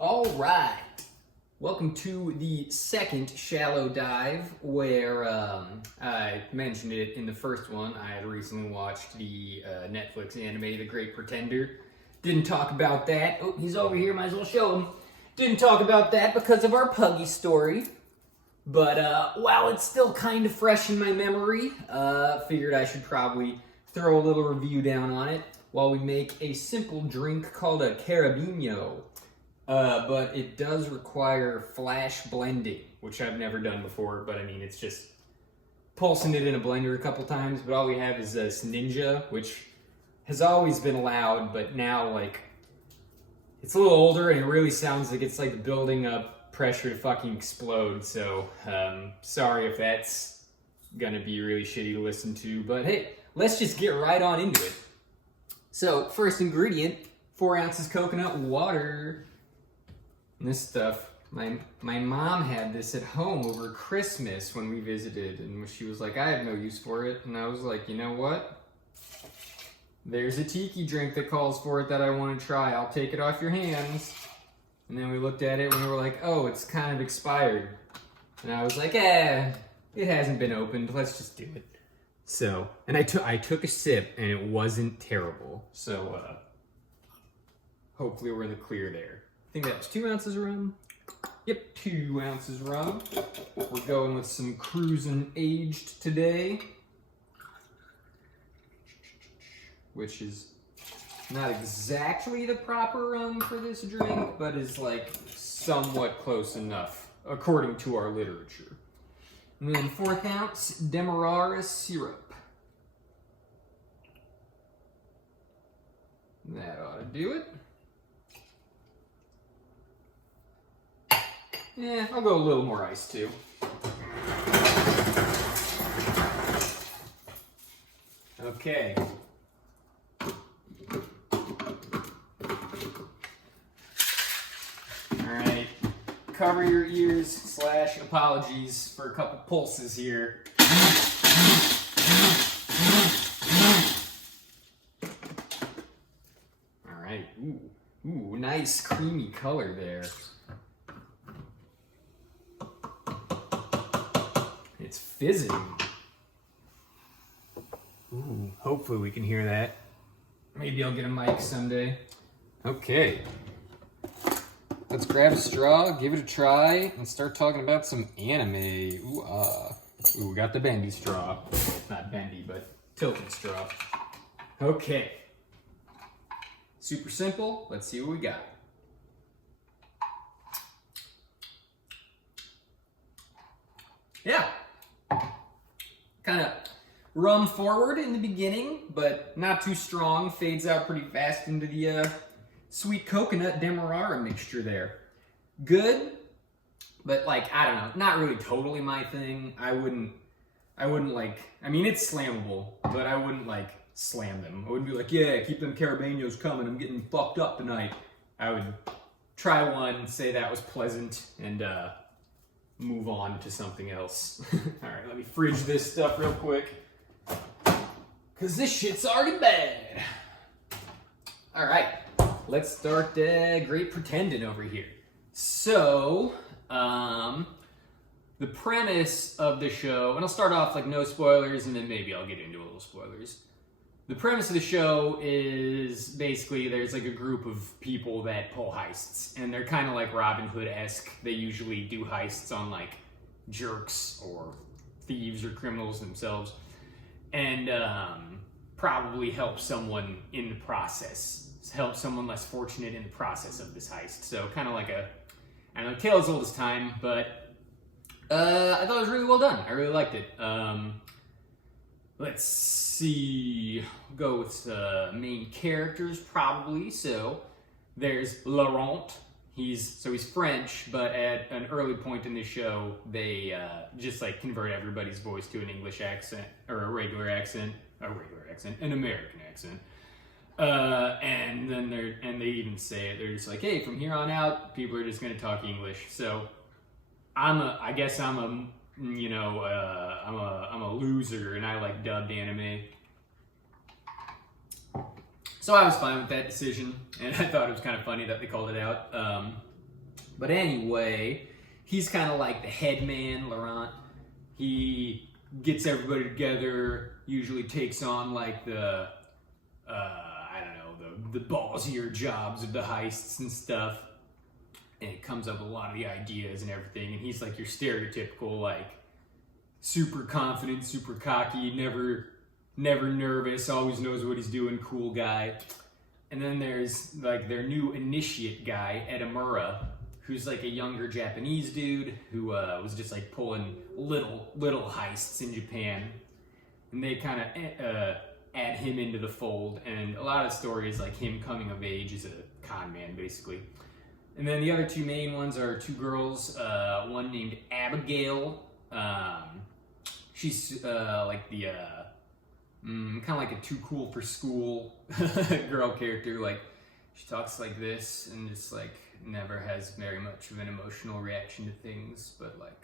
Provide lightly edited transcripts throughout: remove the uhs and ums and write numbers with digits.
All right. Welcome to the second shallow dive where I mentioned it in the first one. I had recently watched the Netflix anime, The Great Pretender. Didn't talk about that. Oh, he's over here. Might as well show him. Didn't talk about that because of our Puggy story. But while it's still kind of fresh in my memory, figured I should probably throw a little review down on it while we make a simple drink called a Caribeño. But it does require flash blending, which I've never done before, but I mean, it's just pulsing it in a blender a couple times, but all we have is this Ninja, which has always been allowed, but now, like, it's a little older and it really sounds like it's, like, building up pressure to fucking explode, so, sorry if that's gonna be really shitty to listen to, but hey, let's just get right on into it. So, first ingredient, 4 ounces coconut water. And this stuff, my mom had this at home over Christmas when we visited, and she was like, I have no use for it. And I was like, you know what? There's a tiki drink that calls for it that I want to try. I'll take it off your hands. And then we looked at it and we were like, oh, it's kind of expired. And I was like, it hasn't been opened. Let's just do it. So, and I took a sip and it wasn't terrible. So, hopefully we're in the clear there. I think that was 2 ounces of rum. Yep, 2 ounces of rum. We're going with some cruisin' aged today, which is not exactly the proper rum for this drink, but is like somewhat close enough, according to our literature. And then 1/4 ounce Demerara syrup. That ought to do it. Yeah, I'll go a little more ice too. Okay. Alright. Cover your ears / apologies for a couple pulses here. Alright. Ooh, nice creamy color there. It's fizzing. Ooh, hopefully we can hear that. Maybe I'll get a mic someday. Okay. Let's grab a straw, give it a try, and start talking about some anime. Ooh, we got the bendy straw. Not bendy, but tilted straw. Okay. Super simple. Let's see what we got. Yeah. Kind of rum forward in the beginning, but not too strong. Fades out pretty fast into the sweet coconut Demerara mixture there. Good, but like, I don't know, not really totally my thing. I wouldn't like, I mean, it's slammable, but I wouldn't like slam them. I wouldn't be like, yeah, keep them Caribeños coming. I'm getting fucked up tonight. I would try one, say that was pleasant, and move on to something else. All right, let me fridge this stuff real quick, because this shit's already bad. All right, let's start Great Pretending over here. So, the premise of the show, and I'll start off like no spoilers, and then maybe I'll get into a little spoilers. The premise of the show is basically there's like a group of people that pull heists, and they're kind of like Robin Hood-esque. They usually do heists on like jerks or thieves or criminals themselves, and probably help someone in the process, help someone less fortunate in the process of this heist. So kind of like a, I don't know, tale as old as time, but I thought it was really well done. I really liked it. Let's see, go with main characters probably. So there's Laurent. He's French, but at an early point in the show, they just like convert everybody's voice to an English accent or an American accent. And then they even say it. They're just like, hey, from here on out, people are just gonna talk English. So I guess I'm a loser, and I like dubbed anime. So I was fine with that decision, and I thought it was kind of funny that they called it out. But anyway, he's kind of like the head man, Laurent. He gets everybody together, usually takes on like the, I don't know, the ballsier jobs of the heists and stuff. And it comes up with a lot of the ideas and everything. And he's like your stereotypical, like, super confident, super cocky, never nervous, always knows what he's doing, cool guy. And then there's like their new initiate guy, Edamura, who's like a younger Japanese dude who was just like pulling little heists in Japan. And they kind of add him into the fold. And a lot of the story is like him coming of age as a con man, basically. And then the other two main ones are two girls, one named Abigail. She's like the kind of like a too cool for school girl character. Like she talks like this and just like never has very much of an emotional reaction to things, but like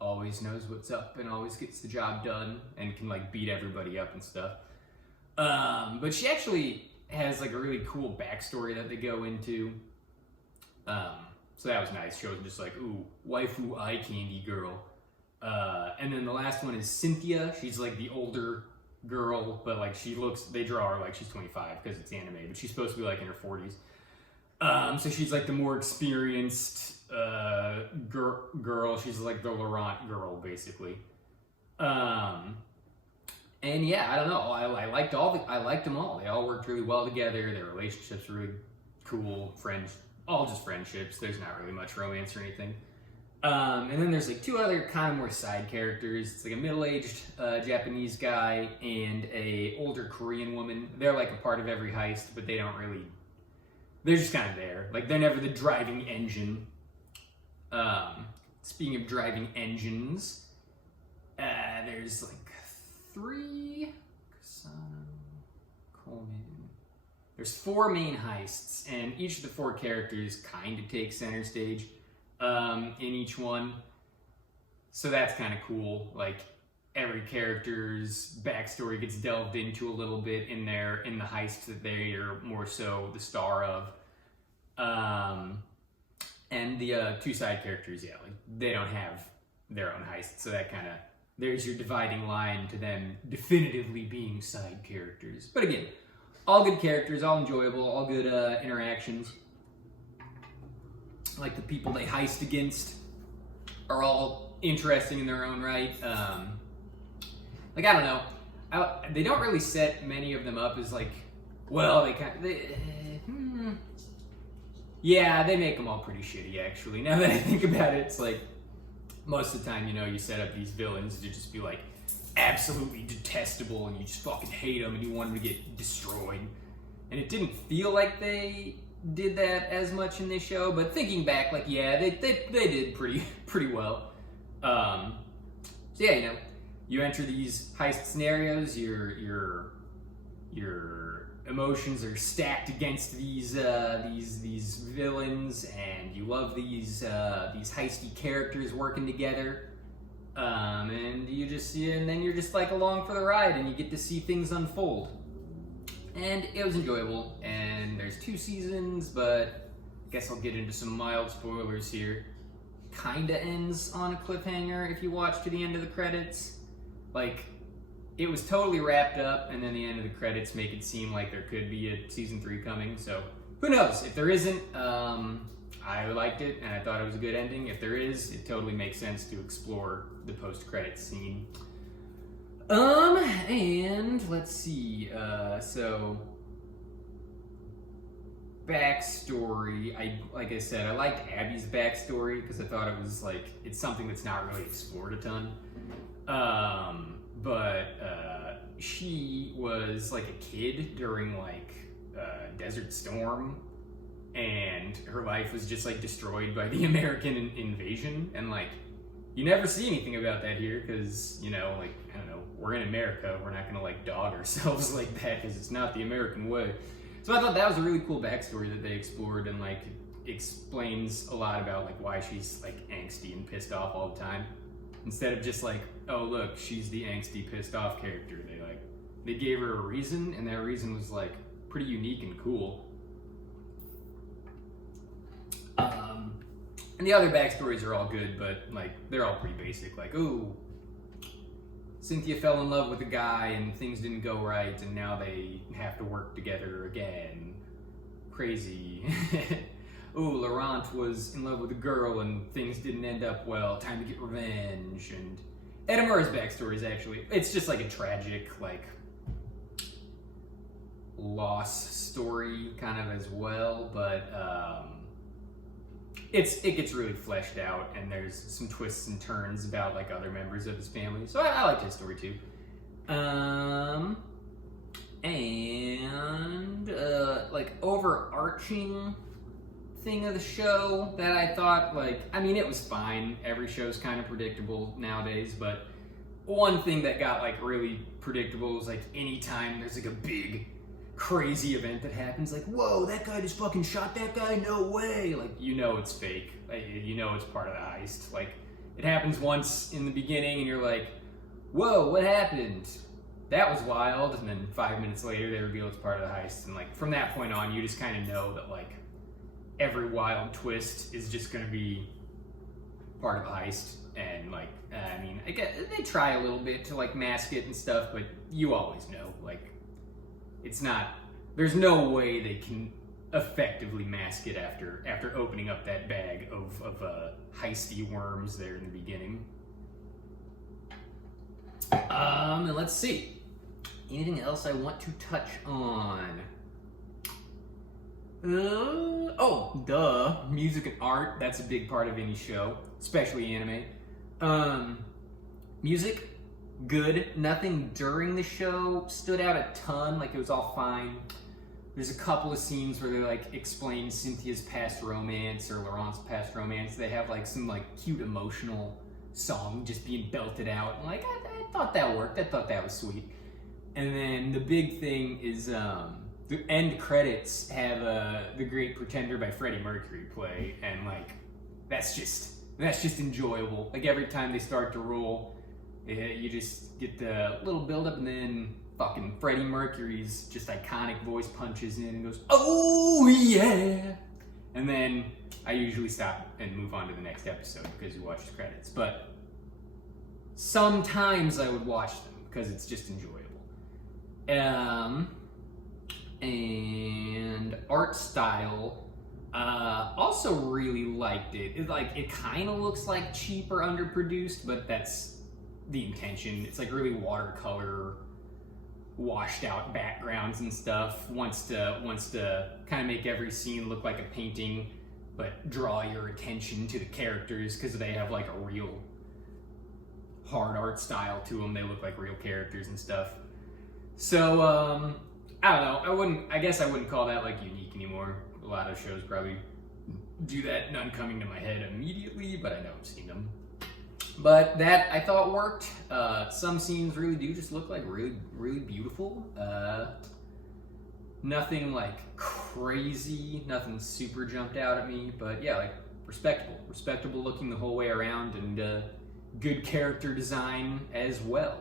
always knows what's up and always gets the job done and can like beat everybody up and stuff. But she actually has like a really cool backstory that they go into. So that was nice. She was just like, ooh, waifu eye candy girl. And then the last one is Cynthia. She's like the older girl, but like they draw her like she's 25 because it's anime, but she's supposed to be like in her 40s. So she's like the more experienced girl. She's like the Laurent girl, basically. And yeah, I don't know. I liked them all. They all worked really well together. Their relationships were really cool. Friends, all just friendships. There's not really much romance or anything. And then there's like two other kind of more side characters. It's like a middle-aged Japanese guy and a older Korean woman. They're like a part of every heist, but they don't really. They're just kind of there. Like they're never the driving engine. Speaking of driving engines, there's like three. Coleman. There's four main heists, and each of the four characters kind of take center stage. In each one, so that's kind of cool. Like every character's backstory gets delved into a little bit in the heist that they are more so the star of. And the two side characters, yeah, like they don't have their own heists, so that kind of there's your dividing line to them definitively being side characters. But again, all good characters, all enjoyable, all good interactions. Like the people they heist against are all interesting in their own right. Like I don't know, they don't really set many of them up as like, well, yeah, they make them all pretty shitty actually. Now that I think about it, it's like most of the time, you know, you set up these villains to just be like absolutely detestable and you just fucking hate them and you want them to get destroyed. And it didn't feel like they did that as much in this show, but thinking back, like yeah, they did pretty well. So yeah, you know, you enter these heist scenarios, your emotions are stacked against these villains, and you love these heisty characters working together. And then you're just like along for the ride, and you get to see things unfold. And it was enjoyable, and there's 2 seasons, but I guess I'll get into some mild spoilers here. Kinda ends on a cliffhanger if you watch to the end of the credits. Like, it was totally wrapped up, and then the end of the credits make it seem like there could be a season 3 coming, so who knows? If there isn't, I liked it, and I thought it was a good ending. If there is, it totally makes sense to explore the post-credits scene. And let's see, so backstory, like I said, I liked Abby's backstory because I thought it was like, it's something that's not really explored a ton. But she was like a kid during like Desert Storm, and her life was just like destroyed by the American invasion, and like you never see anything about that here because, you know, like, I don't know, we're in America, we're not gonna like dog ourselves like that because it's not the American way. So I thought that was a really cool backstory that they explored, and like explains a lot about like why she's like angsty and pissed off all the time, instead of just like, oh look, she's the angsty pissed off character. They gave her a reason, and that reason was like pretty unique and cool. And the other backstories are all good, but like they're all pretty basic. Like, ooh, Cynthia fell in love with a guy and things didn't go right, and now they have to work together again. Crazy. Ooh, Laurent was in love with a girl and things didn't end up well. Time to get revenge. And Edamura's backstory is actually, it's just like a tragic, like, loss story kind of as well, but it gets really fleshed out, and there's some twists and turns about like other members of his family. So I liked his story too. Like overarching thing of the show that I thought, like, I mean, it was fine. Every show's kind of predictable nowadays, but one thing that got like really predictable was like anytime there's like a big crazy event that happens, like, whoa, that guy just fucking shot that guy, no way. Like, you know it's fake. Like, you know it's part of the heist. Like, it happens once in the beginning and you're like, whoa, what happened? That was wild. And then 5 minutes later they reveal it's part of the heist. And like from that point on, you just kind of know that like every wild twist is just going to be part of a heist. And like, I mean, I guess they try a little bit to like mask it and stuff, but you always know, like, it's not, there's no way they can effectively mask it after opening up that bag of heisty worms there in the beginning. And let's see. Anything else I want to touch on? Music and art. That's a big part of any show, especially anime. Music, good. Nothing during the show stood out a ton. Like, it was all fine. There's a couple of scenes where they like explain Cynthia's past romance or Laurent's past romance. They have like some like cute emotional song just being belted out. And like, I thought that worked. I thought that was sweet. And then the big thing is the end credits have The Great Pretender by Freddie Mercury play, and like that's just enjoyable. Like every time they start to roll, you just get the little build up, and then fucking Freddie Mercury's just iconic voice punches in and goes, "Oh yeah!" And then I usually stop and move on to the next episode because you watch the credits. But sometimes I would watch them because it's just enjoyable. And art style, also really liked it. It kind of looks like cheap or underproduced, but that's the intention. It's like really watercolor, washed out backgrounds and stuff. Wants to kind of make every scene look like a painting, but draw your attention to the characters because they have like a real hard art style to them. They look like real characters and stuff. So, I don't know. I guess I wouldn't call that like unique anymore. A lot of shows probably do that. None coming to my head immediately, but I know I've seen them. But that I thought worked. Some scenes really do just look like really, really beautiful. Nothing like crazy, nothing super jumped out at me, but yeah, like respectable looking the whole way around, and good character design as well.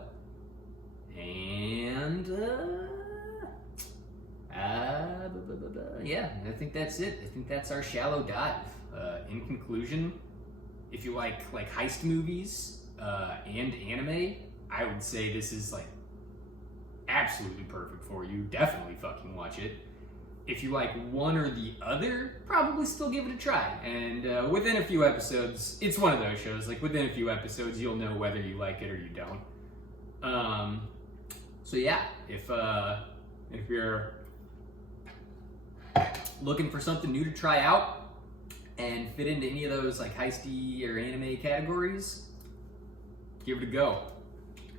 And yeah, I think that's it. I think that's our shallow dive. In conclusion, if you like heist movies and anime, I would say this is like absolutely perfect for you. Definitely fucking watch it. If you like one or the other, probably still give it a try. And within a few episodes, it's one of those shows, like within a few episodes, you'll know whether you like it or you don't. So yeah, if you're looking for something new to try out and fit into any of those like heisty or anime categories, give it a go.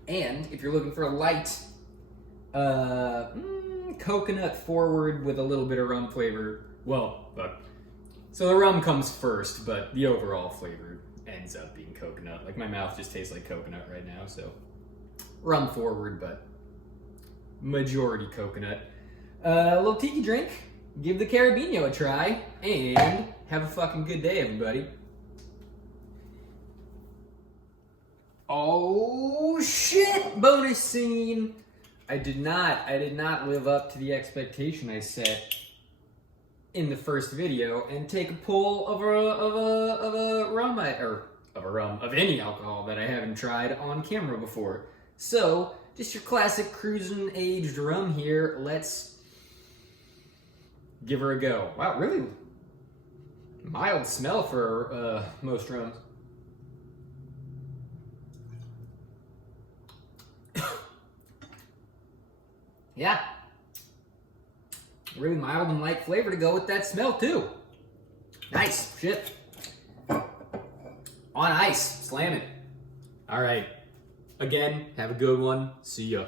And if you're looking for a light, coconut forward with a little bit of rum flavor. Well, so the rum comes first, but the overall flavor ends up being coconut. Like my mouth just tastes like coconut right now, so rum forward, but majority coconut. A little tiki drink. Give the Caribeño a try, and have a fucking good day, everybody. Oh shit! Bonus scene. I did not live up to the expectation I set in the first video and take a pull of a rum of any alcohol that I haven't tried on camera before. So just your classic cruising aged rum here. Let's give her a go. Wow, really mild smell for most rums. Yeah. Really mild and light flavor to go with that smell too. Nice. Shit. On ice. Slam it. All right. Again, have a good one. See ya.